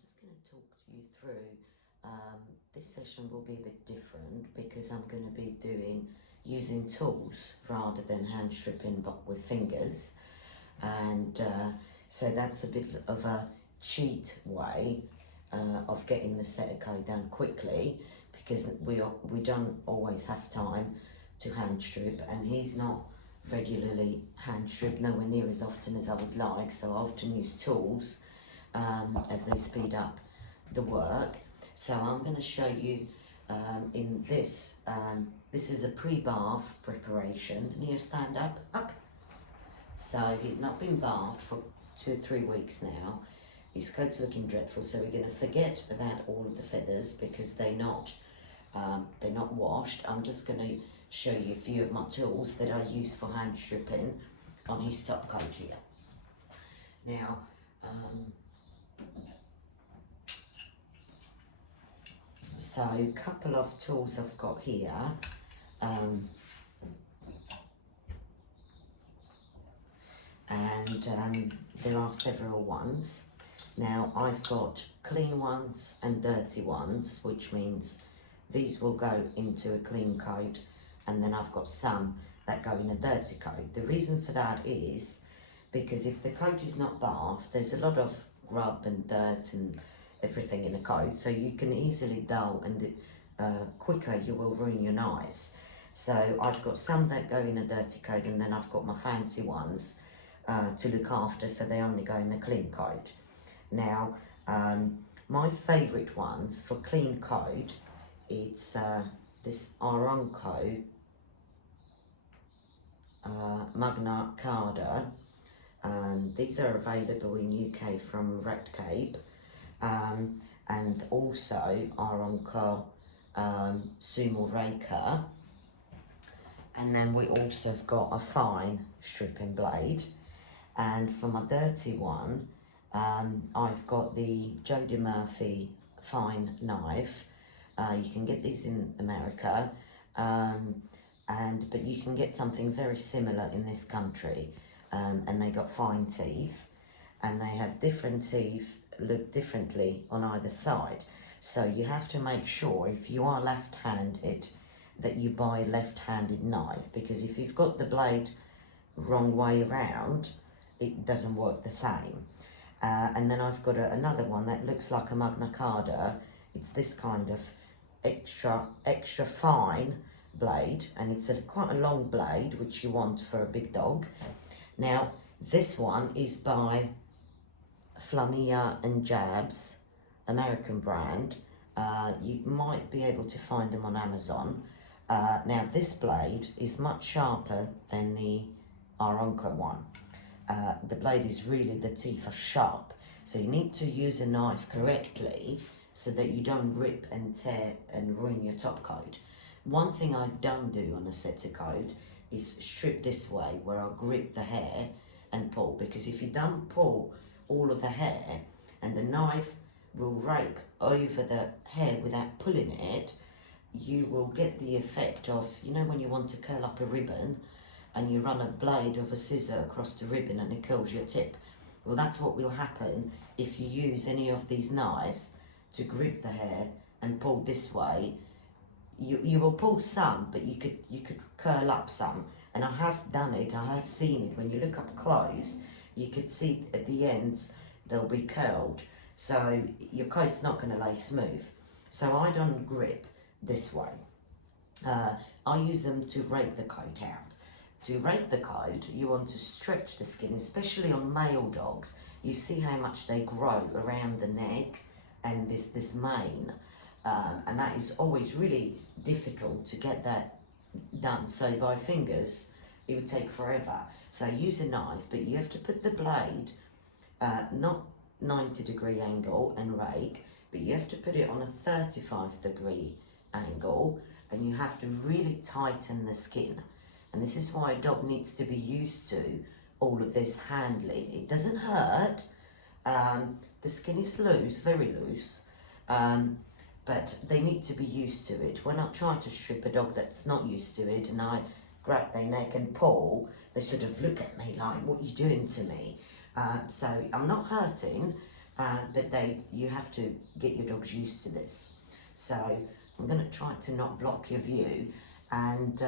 just going to talk you through, this session will be a bit different because I'm going to be using tools rather than hand stripping but with fingers, and so that's a bit of a cheat way of getting the setter code done quickly, because we don't always have time to hand strip, and he's not regularly hand stripped, nowhere near as often as I would like, so I often use tools as they speed up the work. So I'm going to show you in this, this is a pre-bath preparation. Neo, stand up. So he's not been bathed for 2 or 3 weeks now. His coat's looking dreadful, so we're going to forget about all of the feathers because they're not washed. I'm just going to show you a few of my tools that I use for hand stripping on his top coat here. Now, so a couple of tools I've got here. And there are several ones. Now I've got clean ones and dirty ones, which means these will go into a clean coat, and then I've got some that go in a dirty coat. The reason for that is because if the coat is not bathed, there's a lot of grub and dirt and everything in a coat, so you can easily dull, and quicker you will ruin your knives. So I've got some that go in a dirty coat, and then I've got my fancy ones to look after, so they only go in a clean coat. Now, my favourite ones for clean coat, it's this Aaronco Magna. These are available in UK from Redcape, and also Aaronco Sumo Raker. And then we also have got a fine stripping blade. And for my dirty one, I've got the Jodie Murphy fine knife. You can get these in America, but you can get something very similar in this country, and they got fine teeth, and they have different teeth, look differently on either side. So you have to make sure, if you are left-handed, that you buy a left-handed knife, because if you've got the blade wrong way around, it doesn't work the same. And then I've got another one that looks like a Magna Carta. It's this kind of extra fine blade, and it's quite a long blade, which you want for a big dog. Now, this one is by Flamia Jabz, American brand. You might be able to find them on Amazon. Now, this blade is much sharper than the Aaronco one. The blade is really, the teeth are sharp, so you need to use a knife correctly so that you don't rip and tear and ruin your top coat. One thing I don't do on a setter coat is strip this way, where I'll grip the hair and pull, because if you don't pull all of the hair, and the knife will rake over the hair without pulling it, you will get the effect of, you know, when you want to curl up a ribbon and you run a blade of a scissor across the ribbon and it curls your tip. Well, that's what will happen if you use any of these knives to grip the hair and pull this way. You will pull some, but you could curl up some, and I have done it. I have seen it. When you look up close, you could see at the ends they'll be curled, so your coat's not going to lay smooth. So I don't grip this way. I use them to rake the coat out. To rake the coat, you want to stretch the skin, especially on male dogs. You see how much they grow around the neck and this mane, and that is always really difficult to get that done. So by fingers, it would take forever. So use a knife, but you have to put the blade not 90-degree angle and rake, but you have to put it on a 35-degree angle, and you have to really tighten the skin. And this is why a dog needs to be used to all of this handling. It doesn't hurt. The skin is loose, very loose, but they need to be used to it. When I try to strip a dog that's not used to it, and I grab their neck and pull, they sort of look at me like, what are you doing to me? So I'm not hurting, but you have to get your dogs used to this. So I'm going to try to not block your view, and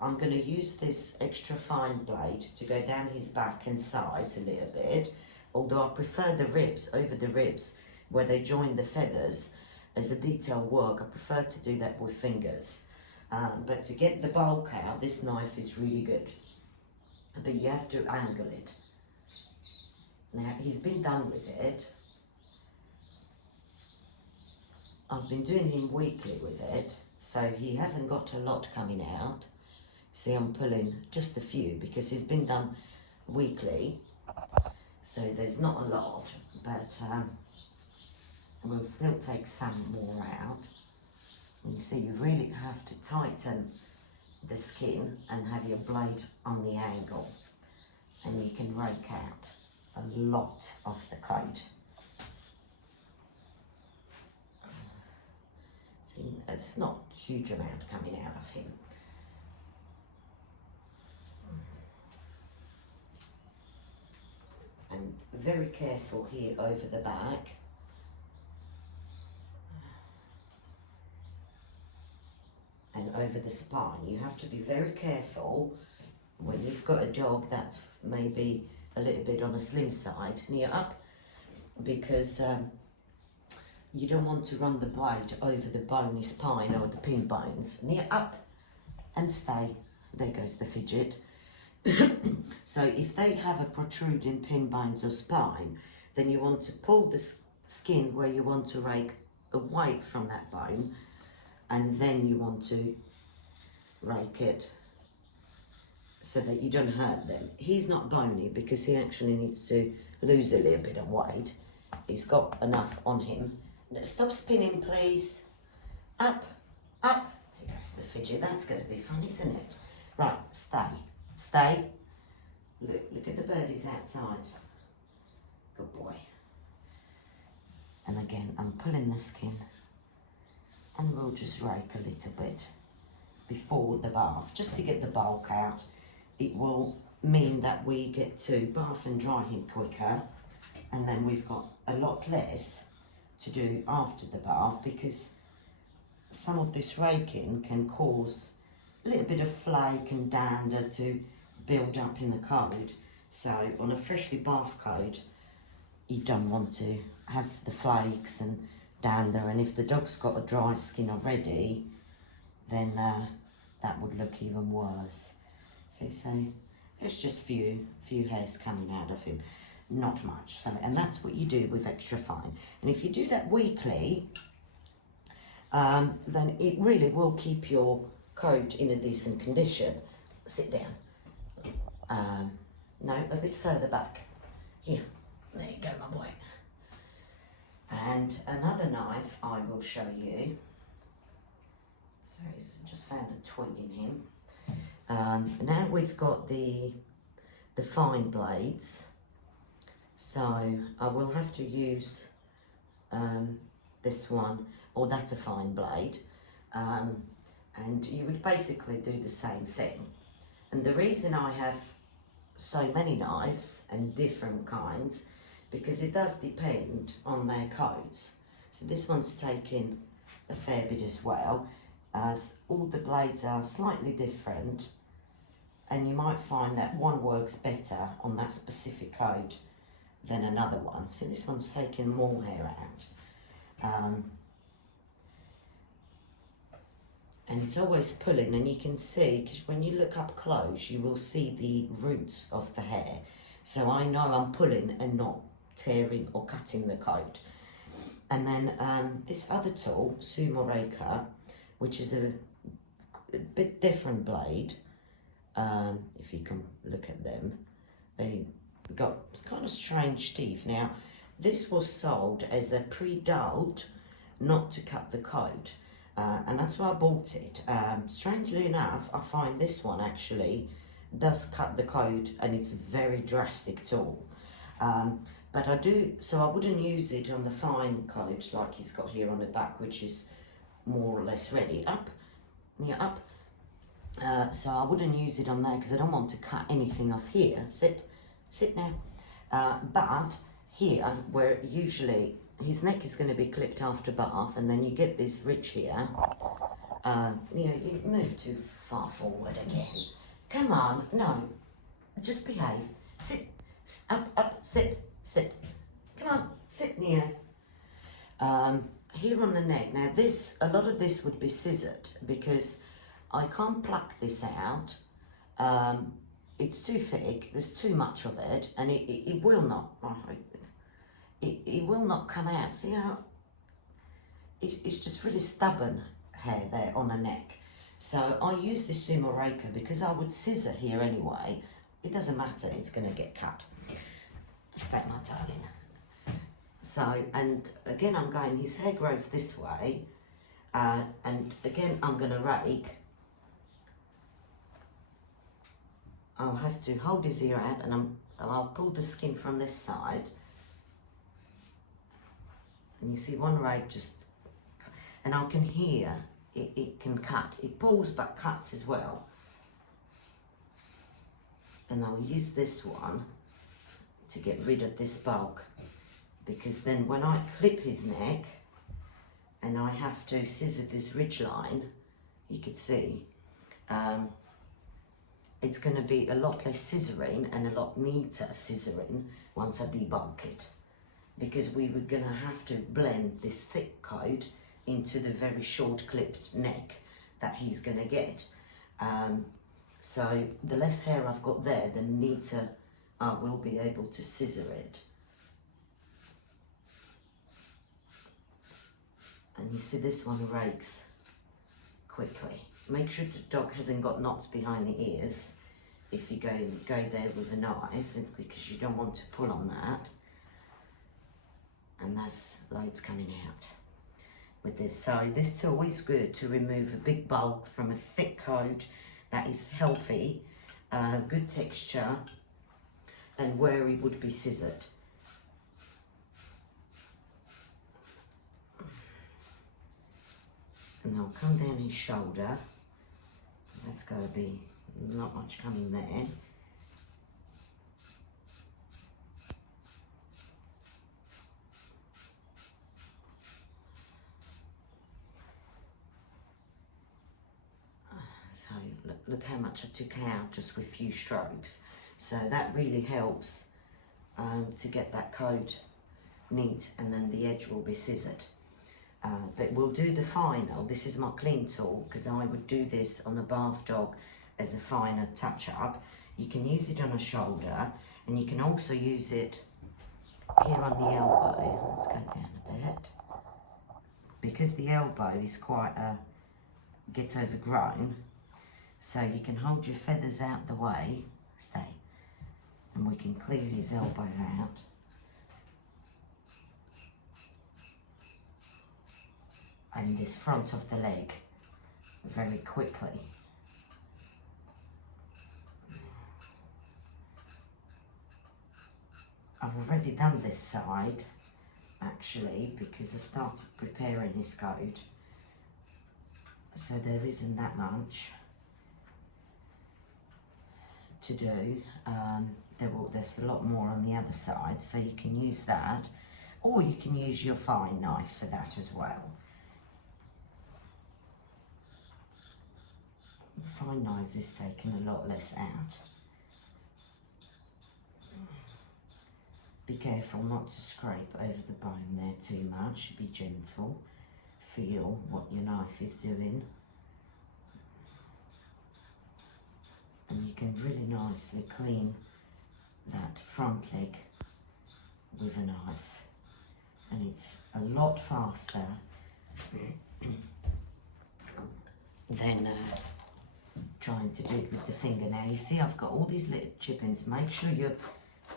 I'm going to use this extra fine blade to go down his back and sides a little bit, although I prefer the ribs over the ribs where they join the feathers. As a detail work, I prefer to do that with fingers. But to get the bulk out, this knife is really good. But you have to angle it. Now, he's been done with it. I've been doing him weekly with it, so he hasn't got a lot coming out. See, I'm pulling just a few because he's been done weekly, so there's not a lot, but we'll still take some more out. You see, you really have to tighten the skin and have your blade on the angle, and you can rake out a lot of the coat. See, it's not a huge amount coming out of him. And very careful here over the back. And over the spine. You have to be very careful when you've got a dog that's maybe a little bit on a slim side, near up, because you don't want to run the blade over the bony spine or the pin bones. Near up and stay. There goes the fidget. So if they have a protruding pin bones or spine, then you want to pull the skin where you want to rake away from that bone, and then you want to rake it so that you don't hurt them. He's not bony because he actually needs to lose a little bit of weight. He's got enough on him. Stop spinning, please. Up, up. There goes the fidget. That's going to be fun, isn't it? Right, stay, stay. Look at the birdies outside. Good boy. And again, I'm pulling the skin, and we'll just rake a little bit before the bath, just to get the bulk out. It will mean that we get to bath and dry him quicker, and then we've got a lot less to do after the bath, because some of this raking can cause a little bit of flake and dander to build up in the coat. So on a freshly bathed coat, you don't want to have the flakes and dander, and if the dog's got a dry skin already, then that would look even worse. So there's just few hairs coming out of him, not much. So, and that's what you do with extra fine. And if you do that weekly, then it really will keep your coat in a decent condition. Sit down. No, a bit further back. Here, there you go, my boy. And another knife I will show you. So he's just found a twig in him. Now we've got the fine blades. So I will have to use this one, or that's a fine blade. And you would basically do the same thing. And the reason I have so many knives and different kinds, because it does depend on their coats. So this one's taken a fair bit as well, as all the blades are slightly different, and you might find that one works better on that specific coat than another one. So this one's taken more hair out. And it's always pulling, and you can see, because when you look up close, you will see the roots of the hair. So I know I'm pulling and not tearing or cutting the coat. And then this other tool, Sumo Raker, which is a bit different blade. If you can look at them, they got kind of strange teeth. Now, this was sold as a pre-dulled, not to cut the coat. And that's why I bought it. Strangely enough, I find this one actually does cut the coat, and it's a very drastic tool. But I wouldn't use it on the fine coat like he's got here on the back, which is more or less ready. Up, yeah, up. So I wouldn't use it on there because I don't want to cut anything off here. Sit now. But here, where usually his neck is going to be clipped after bath, and then you get this ridge here. You know, you move too far forward again. Come on, no, just behave. Sit, up, sit. Come on, sit near. Here on the neck, now this, a lot of this would be scissored because I can't pluck this out. It's too thick, there's too much of it, and it will not, it will not come out. See how, it's just really stubborn hair there on the neck. So I use this Sumo Raker because I would scissor here anyway. It doesn't matter, it's going to get cut. Stay, my darling. So, and again I'm going, his hair grows this way, and again I'm going to rake. I'll have to hold his ear out, and I'll pull the skin from this side. And you see one rake just, and I can hear it can cut. It pulls but cuts as well. And I'll use this one to get rid of this bulk, because then when I clip his neck and I have to scissor this ridge line, you could see, it's going to be a lot less scissoring and a lot neater scissoring once I debulk it, because we were going to have to blend this thick coat into the very short clipped neck that he's going to get. So the less hair I've got there, the neater I will be able to scissor it. And you see this one rakes quickly. Make sure the dog hasn't got knots behind the ears if you go there with a knife, because you don't want to pull on that. And there's loads coming out with this. So this tool is good to remove a big bulk from a thick coat that is healthy, good texture, and where it would be scissored. And I'll come down his shoulder. That's got to be not much coming there. So look how much I took out just with a few strokes. So that really helps to get that coat neat, and then the edge will be scissored. But we'll do the final. This is my clean tool, because I would do this on a bath dog as a finer touch-up. You can use it on a shoulder, and you can also use it here on the elbow. Let's go down a bit. Because the elbow is quite gets overgrown, so you can hold your feathers out the way, stay, and we can clear his elbow out. And this front of the leg very quickly. I've already done this side actually, because I started preparing his coat, so there isn't that much to do. There's a lot more on the other side, so you can use that, or you can use your fine knife for that as well. Fine knives is taking a lot less out. Be careful not to scrape over the bone there too much. Be gentle. Feel what your knife is doing. And you can really nicely clean that front leg with a knife. And it's a lot faster than trying to do it with the finger. Now you see I've got all these little chippings. Make sure you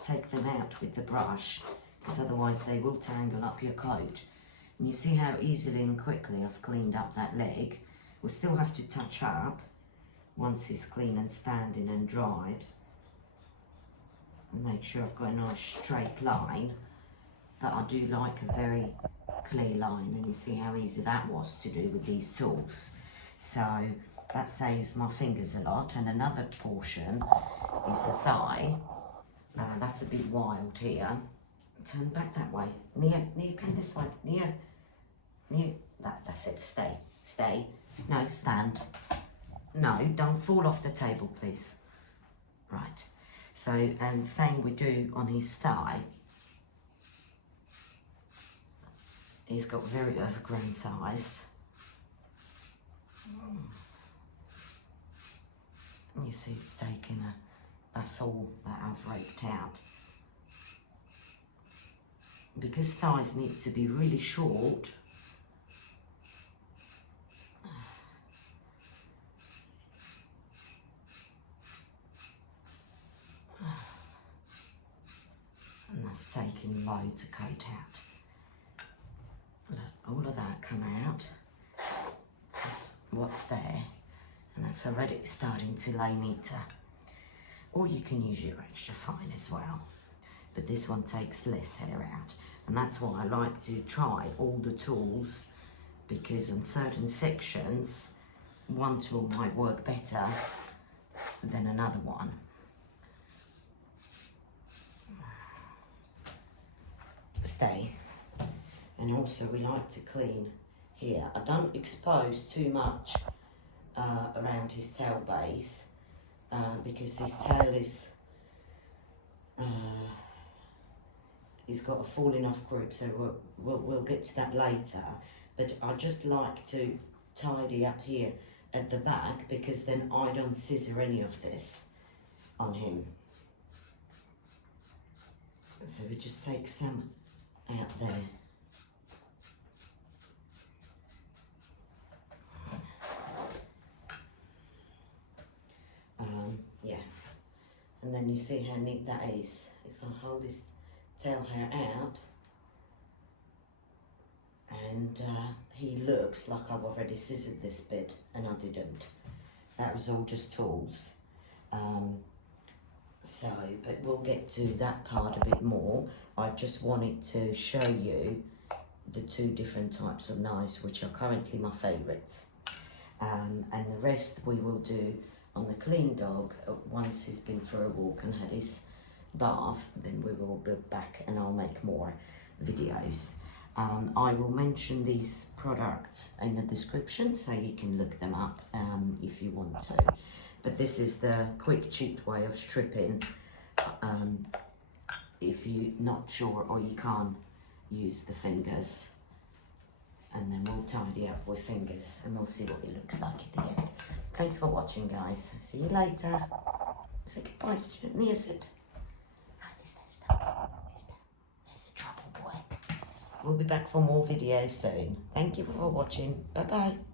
take them out with the brush, because otherwise they will tangle up your coat. And you see how easily and quickly I've cleaned up that leg. We'll still have to touch up once it's clean and standing and dried, and make sure I've got a nice straight line. But I do like a very clear line, and you see how easy that was to do with these tools. So that saves my fingers a lot. And another portion is a thigh. That's a bit wild here turn back that way. Neo, come this way. Neo, that's it, stay. No, stand. No, don't fall off the table, please. Right, so, and same we do on his thigh. He's got very overgrown thighs. You see it's taken that's all that I've raked out. Because thighs need to be really short, and that's taking loads of coat out. Look, all of that come out. That's what's there, and that's already starting to lay neater. Or you can use your extra fine as well, but this one takes less hair out, and that's why I like to try all the tools, because on certain sections one tool might work better than another one. Stay. And also we like to clean here. I don't expose too much around his tail base because his tail is he's got a falling off grip, so we'll get to that later. But I just like to tidy up here at the back, because then I don't scissor any of this on him. So we just take some out there. Yeah, and then you see how neat that is. If I hold this tail hair out, and he looks like I've already scissored this bit, and I didn't. That was all just tools. So, but we'll get to that part a bit more. I just wanted to show you the two different types of knives, which are currently my favourites. And the rest we will do on the clean dog once he's been for a walk and had his bath. Then we will be back and I'll make more videos. I will mention these products in the description, so you can look them up if you want to. But this is the quick, cheap way of stripping if you're not sure or you can't use the fingers. And then we'll tidy up with fingers and we'll see what it looks like at the end. Thanks for watching, guys. See you later. Say goodbye, Stuart. Neo said. There's a trouble boy. We'll be back for more videos soon. Thank you for watching. Bye-bye.